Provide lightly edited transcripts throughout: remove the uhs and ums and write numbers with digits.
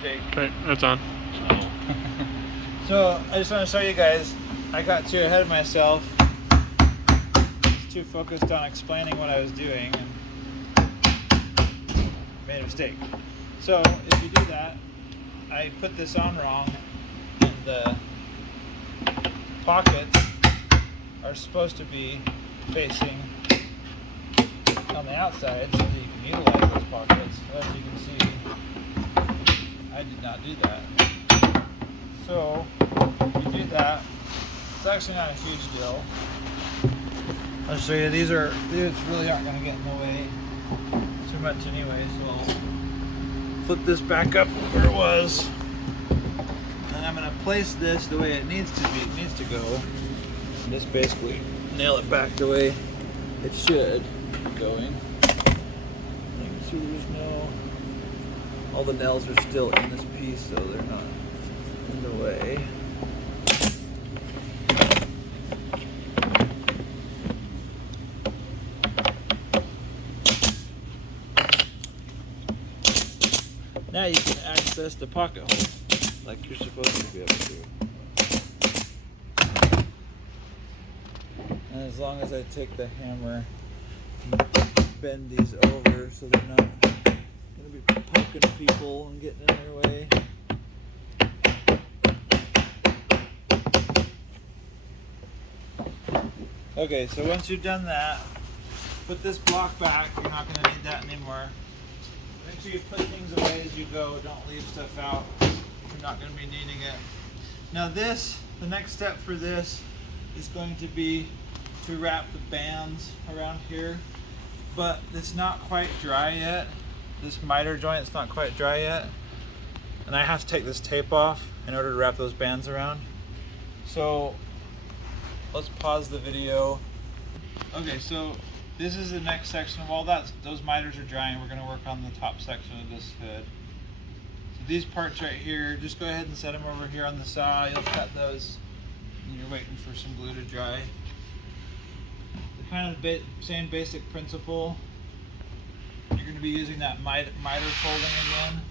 mistake. Okay, that's on. So I just want to show you guys, I got too ahead of myself. I was too focused on explaining what I was doing and made a mistake. So if you do that, I put this on wrong, and the pockets are supposed to be facing on the outside so that you can utilize those pockets. As you can see, I did not do that. So if you do that, it's actually not a huge deal. I'll show you, these really aren't going to get in the way too much anyway, so I'll flip this back up where it was, and I'm going to place this the way it needs to be. It needs to go, and just basically nail it back the way it should be going. You can see there's all the nails are still in this piece, so they're not in the way. Now you can access the pocket hole like you're supposed to be able to. And as long as I take the hammer and bend these over so they're not going to be poking people and getting in their way. Okay, so once you've done that, put this block back. You're not going to need that anymore. Make sure you put things away as you go. Don't leave stuff out. You're not going to be needing it. Now the next step for this is going to be to wrap the bands around here, but it's not quite dry yet. This miter joint's not quite dry yet, and I have to take this tape off in order to wrap those bands around. So let's pause the video. Okay, so this is the next section. While those miters are drying, we're going to work on the top section of this hood. So these parts right here, just go ahead and set them over here on the saw. You'll cut those, and you're waiting for some glue to dry. The kind of same basic principle. You're going to be using that miter folding again.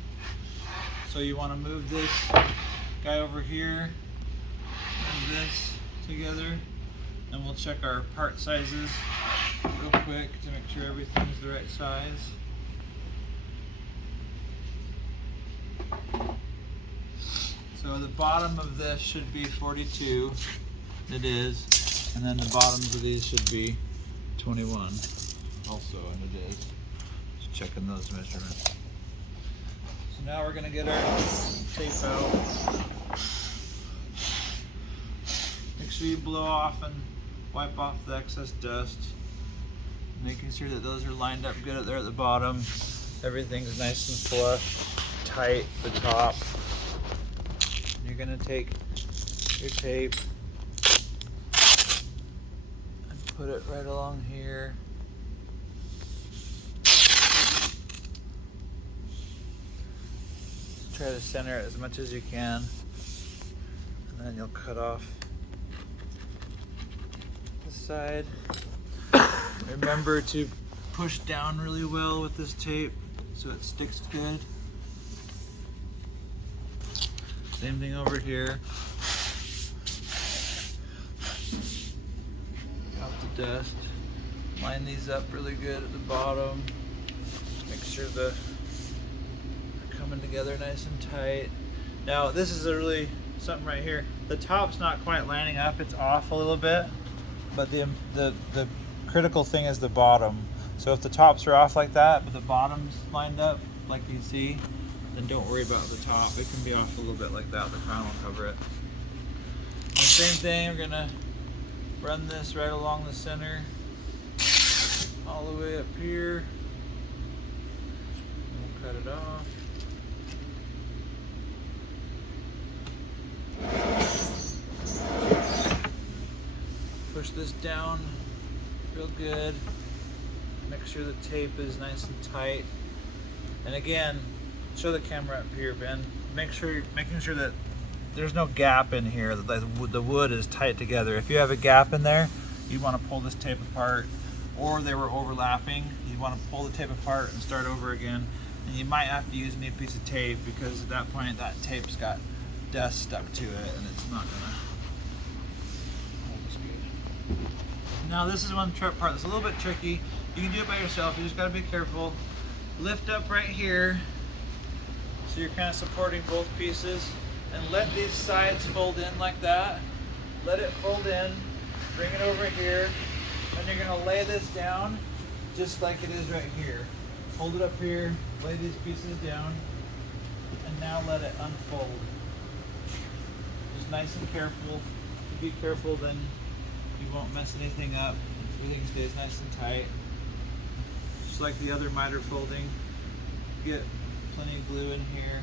So you want to move this guy over here, move this together, and we'll check our part sizes real quick to make sure everything's the right size. So the bottom of this should be 42. It is. And then the bottoms of these should be 21 also, and it is. Just checking those measurements. So now we're going to get our tape out. Make sure you blow off and wipe off the excess dust. Making sure that those are lined up good there at the bottom. Everything's nice and flush, tight at the top. You're going to take your tape and put it right along here. Just try to center it as much as you can, and then you'll cut off this side. Remember to push down really well with this tape so it sticks good. Same thing over here. Out the dust. Line these up really good at the bottom. Make sure they're coming together nice and tight. Now this is something right here. The top's not quite lining up, it's off a little bit, but the critical thing is the bottom. So if the tops are off like that, but the bottom's lined up like you see, then don't worry about the top. It can be off a little bit like that. The crown will cover it. And same thing, we're gonna run this right along the center, all the way up here. And we'll cut it off. Push this down real good. Make sure the tape is nice and tight. And again, show the camera up here, Ben. Making sure that there's no gap in here, that the wood is tight together. If you have a gap in there, you want to pull this tape apart, or they were overlapping, you want to pull the tape apart and start over again. And you might have to use a new piece of tape because at that point that tape's got dust stuck to it and it's not gonna hold as good. Now this is one part that's a little bit tricky. You can do it by yourself, you just gotta be careful. Lift up right here so you're kind of supporting both pieces, and let these sides fold in like that. Let it fold in, bring it over here, and you're gonna lay this down just like it is right here. Hold it up here, lay these pieces down, and now let it unfold. Just nice and careful. If you be careful, then you won't mess anything up. Everything stays nice and tight. Just like the other miter folding. Get plenty of glue in here.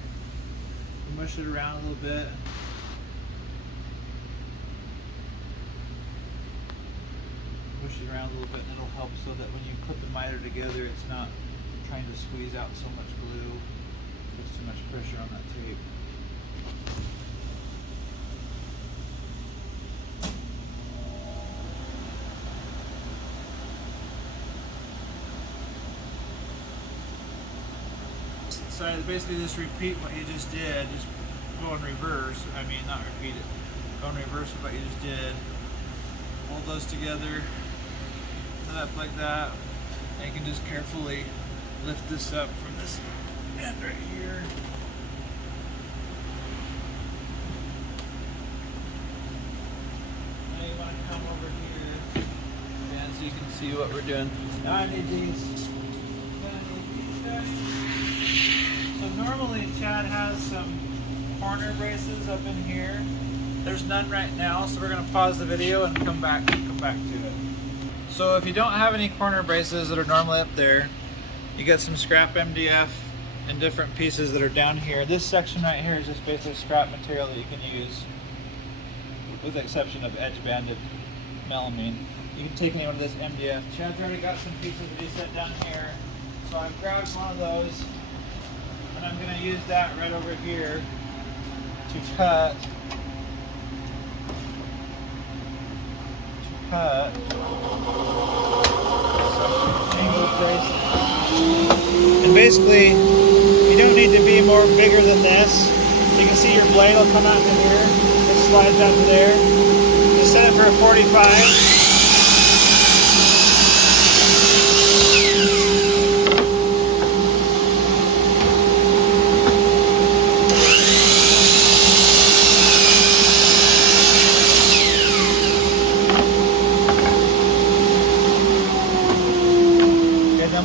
Mush it around a little bit. Push it around a little bit, and it'll help so that when you put the miter together, it's not trying to squeeze out so much glue. Puts too much pressure on that tape. So basically just repeat what you just did, just go in reverse. I mean, not repeat it, go in reverse of what you just did. Hold those together, set up like that, and you can just carefully lift this up from this end right here. Now you want to come over here, and so you can see what we're doing. Now I need these. So normally Chad has some corner braces up in here. There's none right now, so we're gonna pause the video and come back to it. So if you don't have any corner braces that are normally up there, you get some scrap MDF and different pieces that are down here. This section right here is just basically scrap material that you can use, with the exception of edge banded melamine. You can take any one of this MDF. Chad's already got some pieces that he set down here, so I've grabbed one of those. And I'm going to use that right over here to cut some angled braces. And basically, you don't need to be more bigger than this. You can see your blade will come out to here. It slides out to there. Just set it for a 45.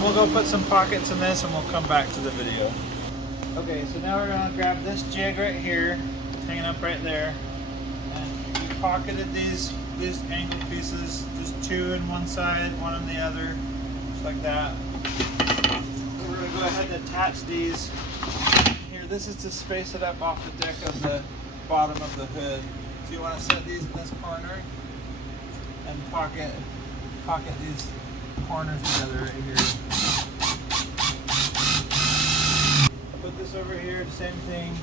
We'll go put some pockets in this and we'll come back to the video. Okay, so now we're going to grab this jig right here, hanging up right there, and we pocketed these angled pieces, just two in one side, one on the other, just like that. So we're going to go ahead and attach these here. This is to space it up off the deck of the bottom of the hood. So you want to set these in this corner and pocket these corners together right here. Put this over here, the same thing.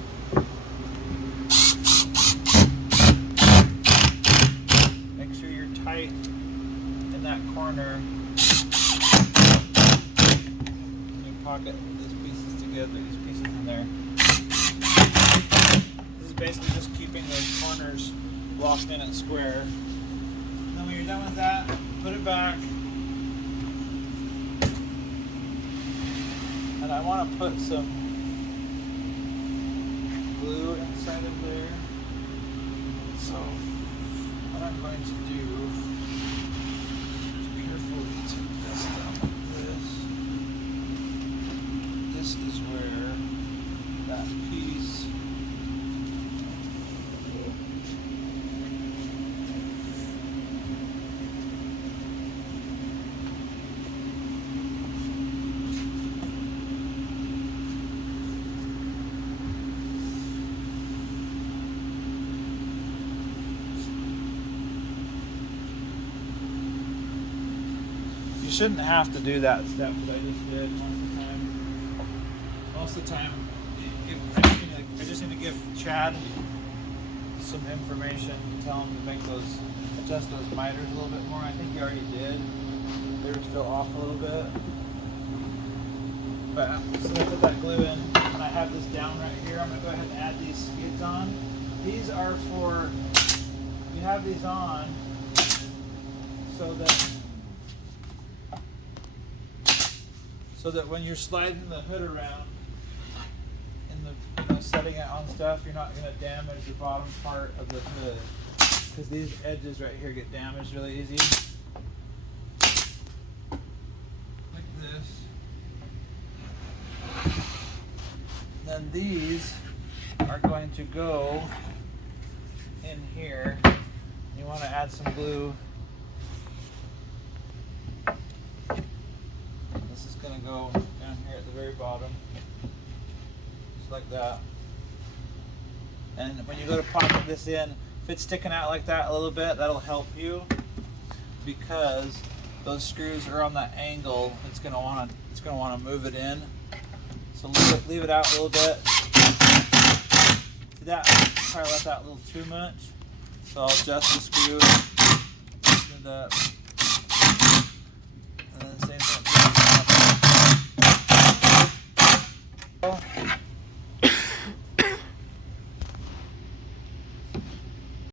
Make sure you're tight in that corner. You pocket these pieces together, these pieces in there. This is basically just keeping those corners locked in and square. And then when you're done with that, put it back. And I want to put some glue inside of there. So what I'm going to do is carefully take this down like this. This is where that piece You shouldn't have to do that step that I just did most of the time. I just need to give Chad some information, tell him to make adjust those miters a little bit more. I think he already did. They were still off a little bit. But so I put that glue in, and I have this down right here. I'm gonna go ahead and add these skids on. These are for, you have these on so that when you're sliding the hood around in the, you know, setting it on stuff, you're not gonna damage the bottom part of the hood, because these edges right here get damaged really easy. Like this. Then these are going to go in here. You want to add some glue. This is going to go down here at the very bottom, just like that. And when you go to pocket this in, if it's sticking out like that a little bit, that'll help you, because those screws are on that angle. It's going to want to move it in. So leave it out a little bit. See that? Probably left out a little too much. So I'll adjust the screw, loosen it up.